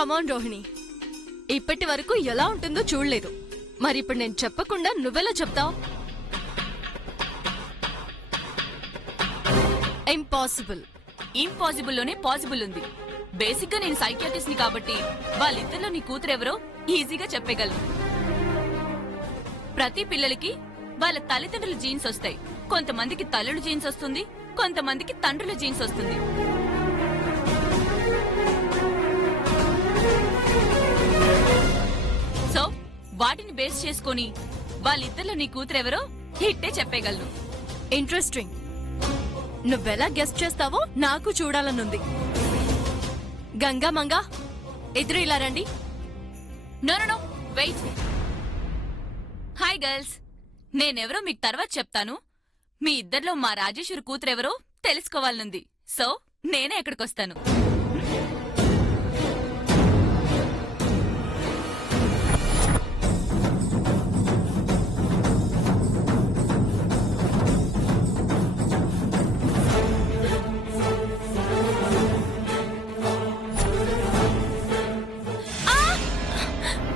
కమాన్ రోహిణి, ఇప్పటి వరకు ఎలా ఉంటుందో చూడలేదు. మరి ఇప్పుడు నేను చెప్పకుండా నువ్వెలా చెప్తావు? ఇంపాసిబుల్. ఇంపాసిబుల్ లోనే పాసిబుల్ ఉంది. బేసిక్ గా నేను సైకియాట్రిస్ట్ ని కాబట్టి వాళ్ళిద్దరిలో నీ కూతురెవరో ఈజీగా చెప్పగలను. ప్రతి పిల్లలకి వాళ్ళ తల్లిదండ్రుల జీన్స్ వస్తాయి. కొంతమందికి తల్లుల జీన్స్ వస్తుంది, కొంతమందికి తండ్రుల జీన్స్ వస్తుంది. సో వాటిని బేస్ చేసుకుని వాళ్ళిద్దరిలో నీ కూతురెవరో ఇట్టే చెప్పగలను. ఇంట్రెస్టింగ్. నువ్వెలా గెస్ట్ చేస్తావో నాకు చూడాలనుంది. గంగా మంగా, ఇద్దరు ఇలా రండి. No no no, wait. Hi girls, నేనెవరో మీకు తర్వాత చెప్తాను. మీ ఇద్దరిలో మా రాజేశ్వరి కూతురెవరో తెలుసుకోవాలనుంది. సో నేనే ఎక్కడికొస్తాను.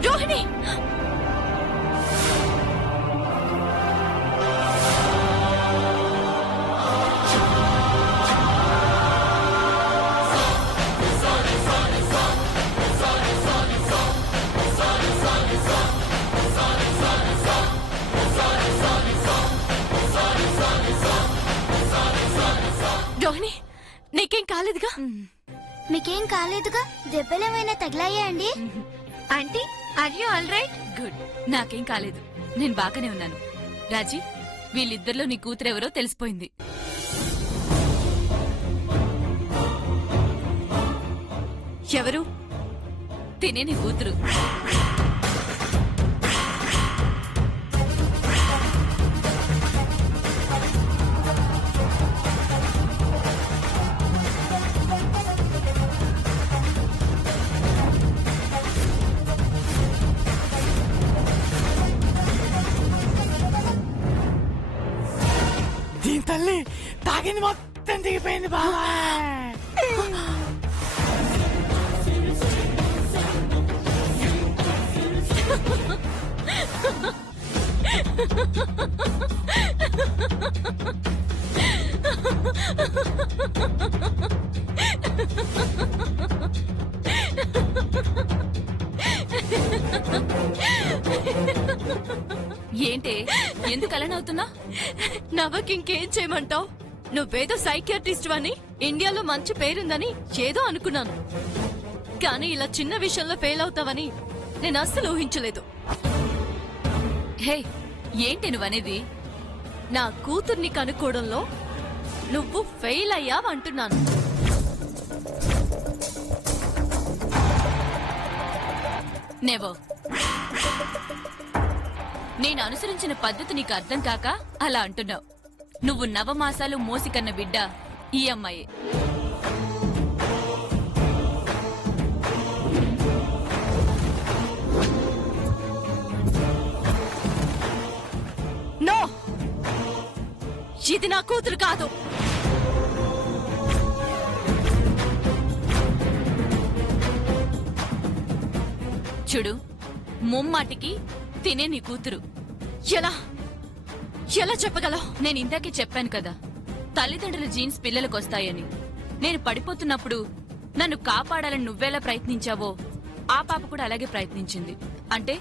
రోహిణి, రోహిణి, నీకేం కాలేదుగా? మీకేం కాలేదుగా? దెబ్బలేమైనా తగిలాయా అండి? Aunty, are you all right? Good, నాకేం కాలేదు, నేను బాగానే ఉన్నాను. రాజీ, వీళ్ళిద్దరిలో నీ కూతురెవరో తెలిసిపోయింది. ఎవరు? తినే నీ కూతురు. దీని తల్లి తాగింది మొత్తం దిగిపోయింది బాబా. ఏంటే, ఎందుకు అలా నవ్వుతున్నా? నవ్వకి ఇంకేం చేయమంటావు? నువ్వేదో సైకియాట్రిస్ట్ అని ఇండియాలో మంచి పేరుందని ఏదో అనుకున్నాను, కానీ ఇలా చిన్న విషయంలో ఫెయిల్ అవుతావని నేను అస్సలు ఊహించలేదు. హే, ఏంటి నువ్వనేది? నా కూతుర్ని కనుక్కోవడంలో నువ్వు ఫెయిల్ అయ్యావంటున్నాను. నెవర్. నేను అనుసరించిన పద్ధతి నీకు అర్థం కాక అలా అంటున్నావు. నువ్వు నవమాసాలు మోసికన్న బిడ్డ ఈ అమ్మాయి. నో, ఇది నా కూతురు కాదు. చూడు, ముమ్మాటికి తినే నీ కూతురు. ఎలా ఎలా చెప్పగలవు? నేను ఇందాకే చెప్పాను కదా, తల్లిదండ్రుల జీన్స్ పిల్లలకొస్తాయని. నేను పడిపోతున్నప్పుడు నన్ను కాపాడాలని నువ్వెలా ప్రయత్నించావో ఆ పాప కూడా అలాగే ప్రయత్నించింది. అంటే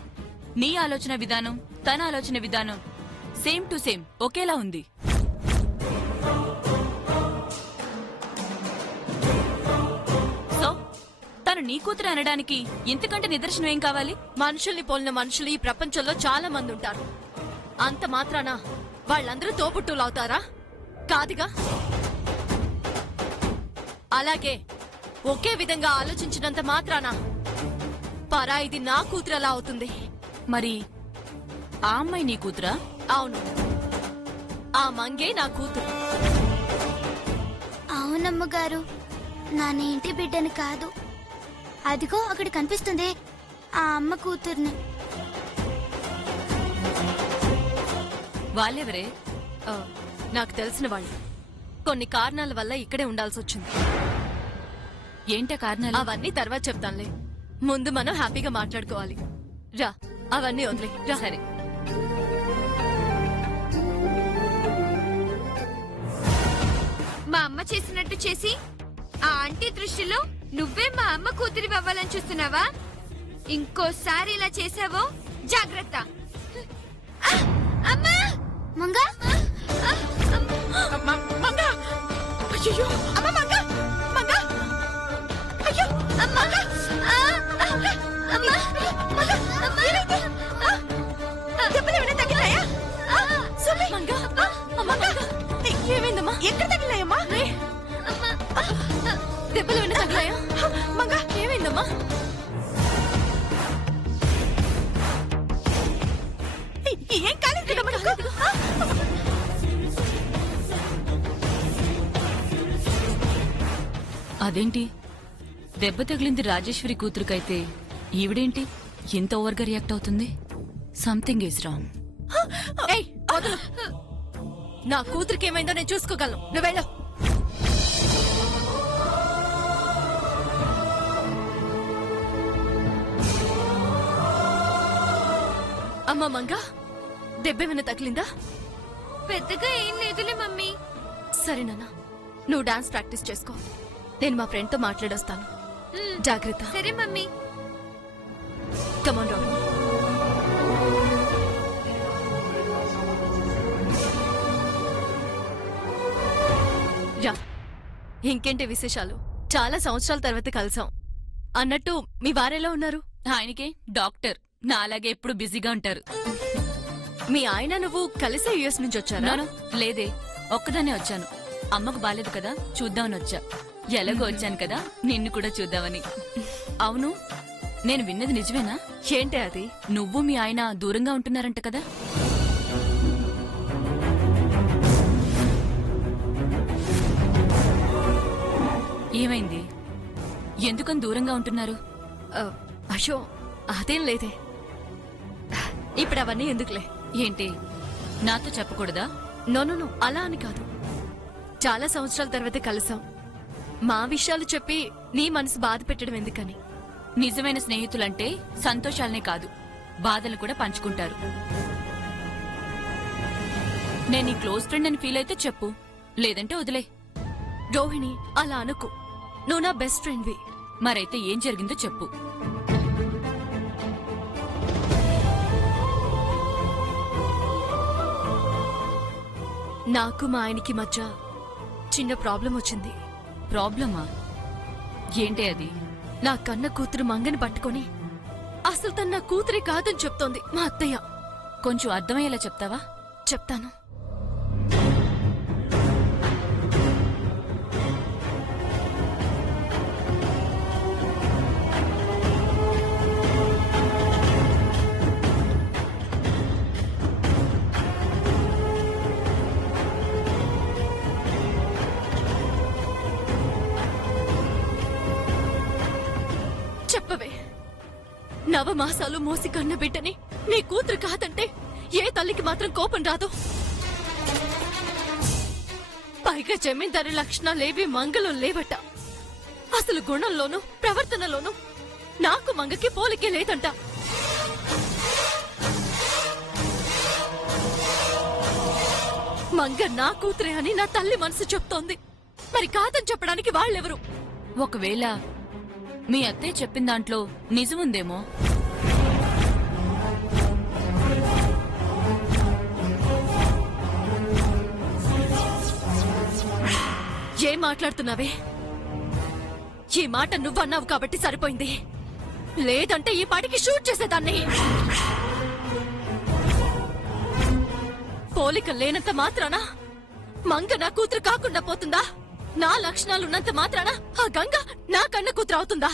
నీ ఆలోచన విధానం, తన ఆలోచన విధానం సేమ్ టు సేమ్ ఒకేలా ఉంది. సో తను నీ కూతురు అనడానికి ఇంతకంటే నిదర్శనం ఏం కావాలి? మనుషుల్ని పోలిన మనుషులు ఈ ప్రపంచంలో చాలా మంది ఉంటారు. అంత మాత్రాన వాళ్ళందరూ తోబుట్టువులు అవుతారా? కాదుగా. అలాగే ఒకే విధంగా ఆలోచించినంత మాత్రాన పరాయిది నా కూతురు ఎలా అవుతుంది? మరి ఆ అమ్మాయి నీ కూతురా? అవును, ఆ మంగే నా కూతురు. అవునమ్మగారు, నా ఇంటి బిడ్డని కాదు. అదిగో అక్కడ కనిపిస్తుంది, ఆ అమ్మ కూతుర్ని. వాళ్ళెవరే? నాకు తెలిసిన వాళ్ళు. కొన్ని కారణాల వల్ల ఇక్కడే ఉండాల్సి వచ్చింది. ఏంట కారణాలు? అవన్నీ తర్వాత చెప్తానులే. ముందు మనం హ్యాపీగా మాట్లాడుకోవాలి. రా, అవన్నీ వదిలే. రా. సరే. మా అమ్మ చేసినట్టు చేసి ఆ ఆంటీ దృష్టిలో నువ్వే మా అమ్మ కూతురి అవ్వాలని చూస్తున్నావా? ఇంకోసారి ఇలా చేసావో జాగ్రత్త. అమ్మా మంగ మంగ అయ్యో అమ్మ మంగ మంగ అయ్యో అమ్మా అమ్మా దెబ్బలు ఏమైనా తగిలాయా? సుమి మంగ, అమ్మ మంగ, ఏమైందమ్మా? ఎక్కడ తగిలాయమ్మా? దెబ్బలు ఏమైనా తగిలాయా? మంగ ఏమైందమ్మా? ఏం కాలేదు కదా మనకు? అదేంటి దెబ్బ తగిలింది రాజేశ్వరి కూతురుకైతే ఈవిడేంటి ఇంత ఓవర్గా రియాక్ట్ అవుతుంది? Something is wrong. ఏయ్, వదలు. నా కూతురికి ఏమైందో నేను చూసుకోగలను. నువ్వు వెళ్ళు. అమ్మా మంగ, దెబ్బేమైనా తగిలిందా? పెద్దగా ఏం లేదులే మమ్మీ. సరే నాన్న, నువ్వు డాన్స్ ప్రాక్టీస్ చేసుకో. నేను మా ఫ్రెండ్ తో మాట్లాడొస్తాను. జాగ్రత్త. సరే మమ్మీ. కమాన్ రోహిణి. రా. ఇంకేంటి విశేషాలు? చాలా సంవత్సరాల తర్వాత కలిసాం. అన్నట్టు మీ వారెలా ఉన్నారు? ఆయనకే డాక్టర్, నా అలాగే ఎప్పుడు బిజీగా ఉంటారు. మీ ఆయన నువ్వు కలిసే యుఎస్ నుంచి వచ్చారా? నాను లేదే, ఒక్కదాన్నే వచ్చాను. అమ్మకు బాలేదు కదా, చూద్దామని వచ్చా. ఎలాగో వచ్చాను కదా, నిన్ను కూడా చూద్దామని. అవును, నేను విన్నది నిజమేనా? ఏంటి అది? నువ్వు మీ ఆయన దూరంగా ఉంటున్నారంట కదా? ఏమైంది? ఎందుకని దూరంగా ఉంటున్నారు? అయ్యో, అదేం లేదే. ఇప్పుడు అవన్నీ ఎందుకులే. ఏంటి, నాతో చెప్పకూడదా? నో, అలా అని కాదు. చాలా సంవత్సరాల తర్వాత కలిసాం. మా విషయాలు చెప్పి నీ మనసు బాధ పెట్టడం ఎందుకని. నిజమైన స్నేహితులంటే సంతోషాలనే కాదు, బాధలు కూడా పంచుకుంటారు. నేను నీ క్లోజ్ ఫ్రెండ్ అని ఫీల్ అయితే చెప్పు, లేదంటే వదిలే. రోహిణి, అలా అనుకు. నువ్వు నా బెస్ట్ ఫ్రెండ్వి. మరైతే ఏం జరిగిందో చెప్పు. నాకు మా ఆయనకి మధ్య చిన్న ప్రాబ్లం వచ్చింది. ప్రాబ్లమా? ఏంటి అది? నా కన్న కూతురు మంగని పట్టుకొని అసలు తన నా కూతురే కాదని చెప్తోంది మా అత్తయ్య. కొంచెం అర్థమయ్యేలా చెప్తావా? చెప్తాను. చెప్పవే, నవమాసాలు మోసి కన్న బిడ్డని నీ కూతురు కాదంటే ఏ తల్లికి మాత్రం కోపం రాదు? పైగా జమీందారి లక్షణాలేవి మంగలో లేవట. అసలు గుణంలోనూ ప్రవర్తనలోనూ నాకు మంగకి పోలికే లేదంట. మంగ నా కూతురే అని నా తల్లి మనసు చెప్తోంది. మరి కాదని చెప్పడానికి వాళ్ళెవరు? ఒకవేళ మీ అత్తయ్య చెప్పిన దాంట్లో నిజముందేమో. ఏం మాట్లాడుతున్నావే? ఈ మాట నువ్వన్నావు కాబట్టి సరిపోయింది. లేదంటే ఈ పాటికి షూట్ చేసేదాన్ని. పోలిక లేనంత మాత్రాన మంగ నా కూతురు కాకుండా పోతుందా? నా లక్షణాలున్నంత మాత్రాన ఆ గంగ నా కన్న కూతురు అవుతుందా?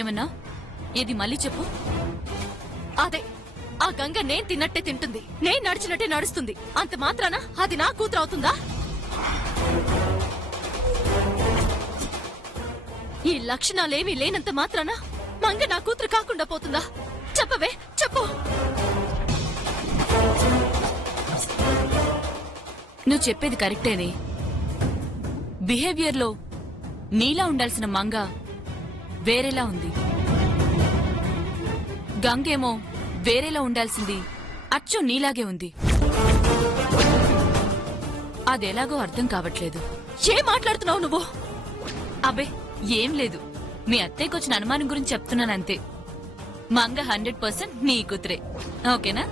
ఏమన్నా? ఏది మళ్ళీ చెప్పు. అదే, ఆ గంగ నేను తిన్నట్టే తింటుంది, నేను నడిచినట్టే నడుస్తుంది. అంత మాత్రాన అది నా కూతురు అవుతుందా? ఈ లక్షణాలేమీ లేనంత మాత్రాన మంగ నా కూతురు కాకుండా పోతుందా? చెప్పవే, చెప్పు. నువ్వు చెప్పేది కరెక్టేనే. బిహేవియర్ లో నీలా ఉండాల్సిన మంగ వేరేలా ఉంది. గంగేమో వేరేలా ఉండాల్సింది అచ్చు నీలాగే ఉంది. అదెలాగో అర్థం కావట్లేదు. ఏం మాట్లాడుతున్నావు నువ్వు? అబే ఏం లేదు, మీ అత్తయ్యకొచ్చిన అనుమానం గురించి చెప్తున్నానంతే. మంగ 100% నీ కూతురే, ఓకేనా?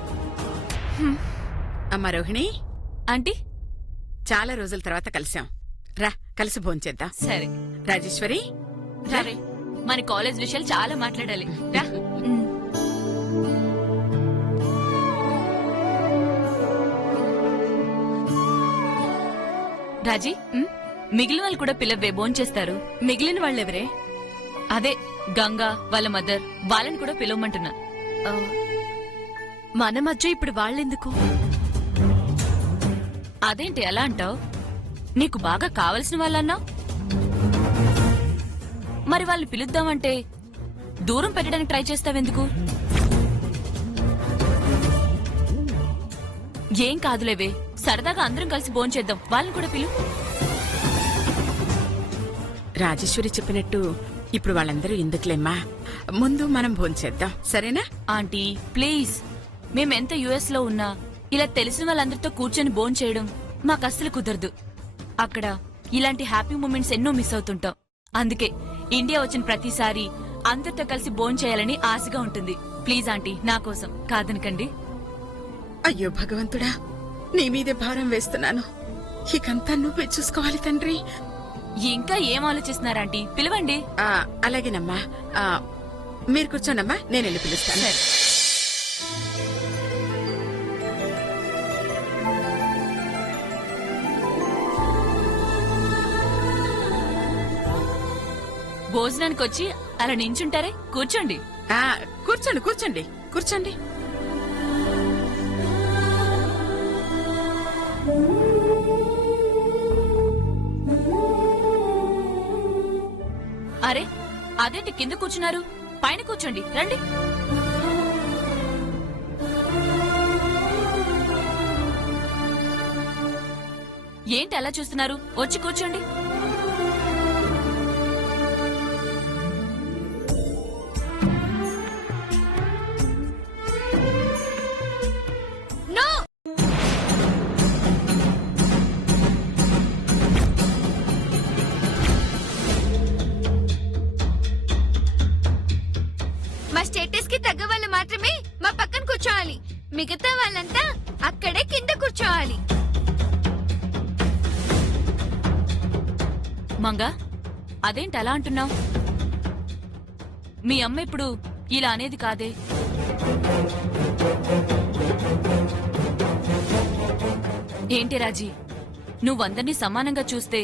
అమ్మా రోహిణి, ఆంటీ చాలా రోజుల తర్వాత కలిసాం. రా, కలిసి భోంచేద్దాం. సరే రాజేశ్వరి, సరే, మన కాలేజ్ విషయాలు చాలా మాట్లాడాలి. రా. రాజీ, మిగిలిన వాళ్ళు కూడా పిల్లవే భోంచేస్తారు. మిగిలిన వాళ్ళెవరే? అదే గంగా వాళ్ళ మదర్, వాళ్ళని కూడా పిలవమంటున్నా. ఆ, మన మధ్య ఇప్పుడు వాళ్ళెందుకు? అదేంటి అలా అంటావు? నీకు బాగా కావలసిన వాళ్ళన్నా మరి వాళ్ళని పిలుద్దామంటే దూరం పెట్టడానికి ట్రై చేస్తావెందుకు? ఏం కాదులేవే, సరదాగా అందరం కలిసి భోంచేద్దాం, వాళ్ళని కూడా పిలు. రాజేశ్వరి చెప్పినట్టు ఇప్పుడు వాళ్ళందరూ ఎందుకులేమ్మా, ముందు మనం భోంచేద్దాం, సరేనా? ఆంటీ ప్లీజ్, మేమెంత యుఎస్ లో ఉన్నా ఇలా తెలిసిన వాళ్ళందరితో కూర్చొని భోంచేయడం మాకు అస్సలు కుదరదు. అక్కడ ఇలాంటి హ్యాపీ మూమెంట్స్ ఎన్నో మిస్ అవుతుంటాం. అందుకే ఇండియా వచ్చిన ప్రతిసారి అందరితో కలిసి భోంచేయాలని ఆశగా ఉంటుంది. ప్లీజ్ ఆంటీ, నా కోసం కాదనకండి. అయ్యో భగవంతుడా, నీ మీదే భారం వేస్తున్నాను. ఇకంతా నువ్వే చూసుకోవాలి తండ్రి. ఇంకా ఏం ఆలోచిస్తున్నారాంటీ? పిలవండి. అలాగేనమ్మా. మీరు కూర్చోనమ్మా, నేను వెళ్ళి పిలుస్తాను. సరే. భోజనానికి వచ్చి అలా నించుంటారే, కూర్చోండి. కూర్చోండి కూర్చోండి కూర్చోండి. అరే అదేంటి కింద కూర్చున్నారు? పైన కూర్చోండి, రండి. ఏంటి అలా చూస్తున్నారు? వచ్చి కూర్చోండి. నో, మా స్టేటస్ కి తగ్గ వాళ్ళు మాత్రమే మా పక్కన కూర్చోవాలి, మిగతా వాళ్ళంతా అక్కడే కింద కూర్చోవాలి. మంగా, అదేంటి అలా అంటున్నావు? మీ అమ్మ ఇప్పుడు ఇలా అనేది కాదే. ఏంటి రాజీ, నువ్వందరినీ సమానంగా చూస్తే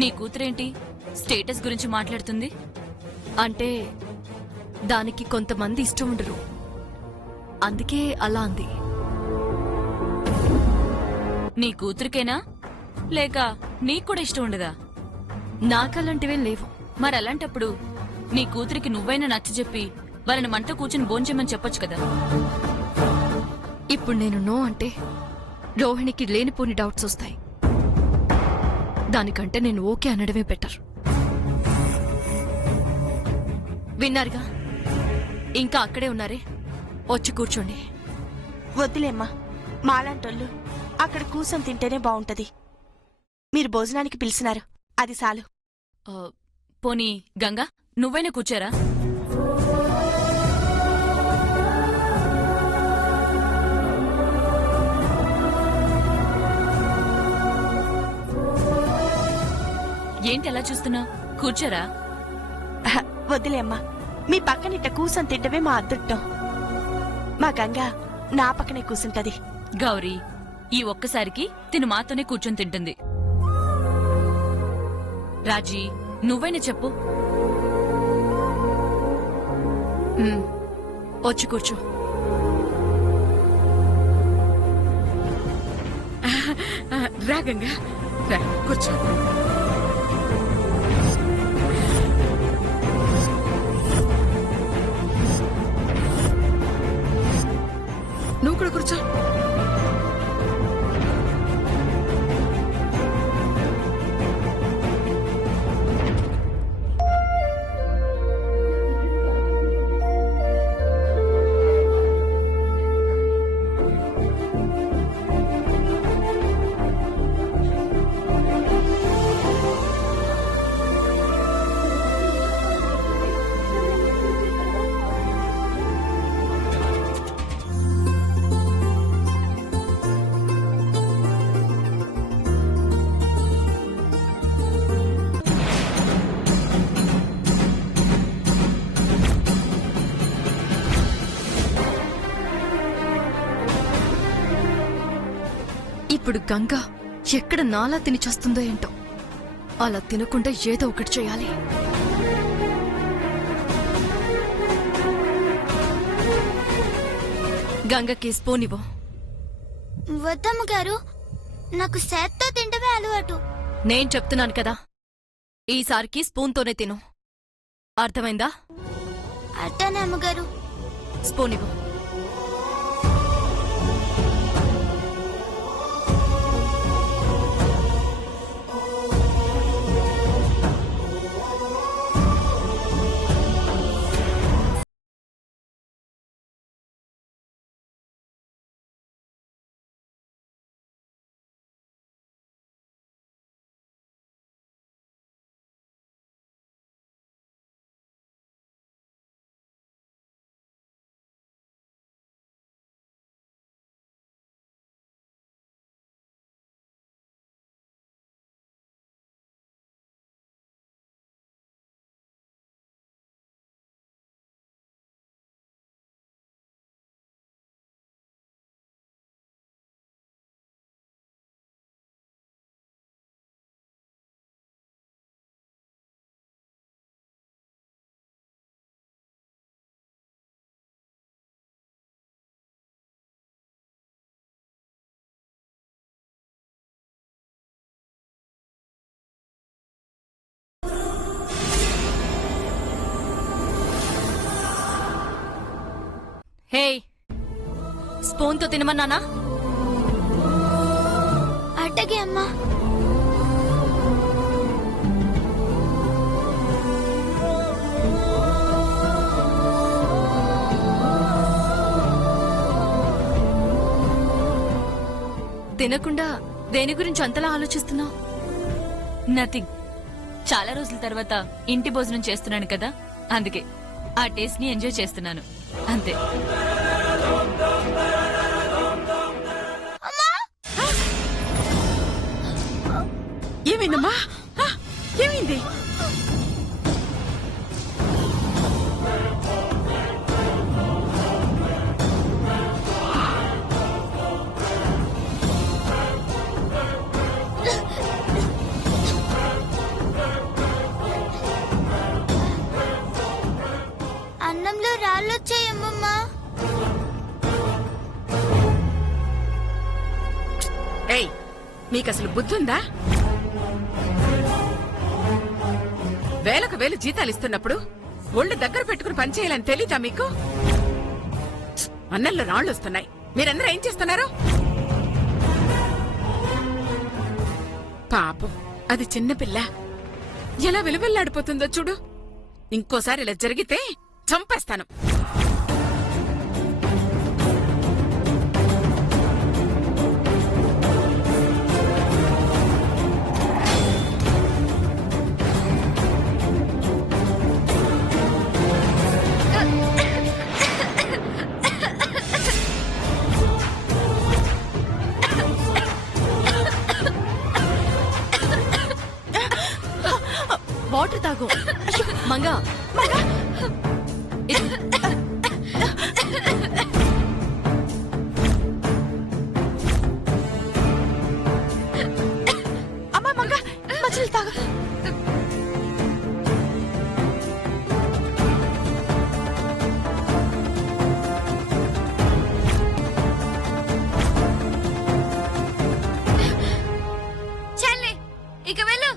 నీ కూతురేంటి స్టేటస్ గురించి మాట్లాడుతుంది? అంటే దానికి కొంతమంది ఇష్టం ఉండరు, అందుకే అలా అంది. నీ కూతురికేనా, లేక నీకు కూడా ఇష్టం ఉండదా? నాకలాంటివే లేవు. మరి అలాంటప్పుడు నీ కూతురికి నువ్వైనా నచ్చజెప్పి వాళ్ళని మనతో కూర్చుని భోంచేయమని చెప్పొచ్చు కదా. ఇప్పుడు నేను నో అంటే రోహిణికి లేనిపోని డౌట్స్ వస్తాయి. దానికంటే నేను ఓకే అనడమే బెటర్. విన్నారుగా, ఇంకా అక్కడే ఉన్నారే, వచ్చి కూర్చోండి. వద్దులేమ్మా, మాలాంటోళ్ళు అక్కడ కూర్చొని తింటేనే బాగుంటది. మీరు భోజనానికి పిలిచినారు, అది చాలు. పోనీ గంగా, నువ్వైనా కూర్చోరా. ఏంటి అలా చూస్తున్నావు? కూర్చోరా. వద్దులేమ్మా, మీ పక్కనిట్ట కూర్చొని తింటవే మా అదృష్టం. మా గంగ నా పక్కనే కూర్చుంటది. గౌరీ, ఈ ఒక్కసారికి తిను మాతోనే కూర్చొని తింటుంది. రాజీ, నువ్వైనా చెప్పు. వచ్చి కూర్చో. రా గంగా, రా కూర్చో. నువ్వు కూడా కూర్చో. ఇప్పుడు గంగ ఎక్కడ నాలా తిని చేస్తుందో ఏంటో. అలా తినకుండా ఏదో ఒకటి చేయాలి. గంగకి స్పూన్ ఇవ్వు. వద్దమ్మ గారు, నాకు చేత్తో తింటమే అలవాటు. నేను చెప్తున్నాను కదా, ఈసారికి స్పూన్తోనే తిను. అర్థమైందా? అట్టనే అమ్మగారు. స్పూన్ ఇవ్వు. హే, స్పూన్తో తినమన్నానా? అట్టగే అమ్మా. తినకుండా దేని గురించి అంతలా ఆలోచిస్తున్నావు? నథింగ్. చాలా రోజుల తర్వాత ఇంటి భోజనం చేస్తున్నాను కదా, అందుకే ఆ టేస్ట్ ని ఎంజాయ్ చేస్తున్నాను అంతే. ఏమైందమ్మా? ఏమైంది? అన్నంలో రాళ్ళొచ్చాయమ్మమ్మా. ఏయ్, నీకసలు బుద్ధుందా? వేలకు వేలు జీతాలిస్తున్నప్పుడు ఒళ్ళు దగ్గర పెట్టుకుని పనిచేయాలని తెలీదా మీకు? అన్నంలో రాళ్ళు వస్తున్నాయి. మీరందరూ ఏం చేస్తున్నారు? పాపం, అది చిన్నపిల్ల ఎలా విలువెల్లాడిపోతుందో చూడు. ఇంకోసారి ఇలా జరిగితే చంపేస్తాను. వాటర్ తాగు. మంగా, అమ్మా మంగ, మచ్చలు తాగు. చాలే, ఇక వెళ్ళు.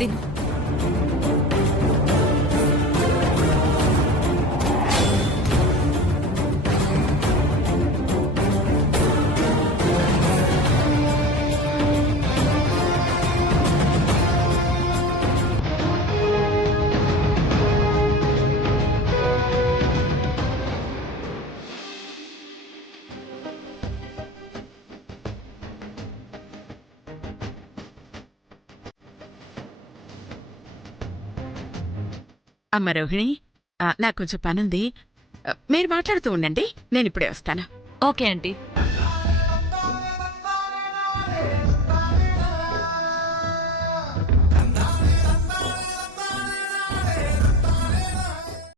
తిను. అమ్మ రోహిణి, నాకు కొంచెం పనుంది. మీరు మాట్లాడుతూ ఉండండి, నేను ఇప్పుడే వస్తాను. Okay aunty.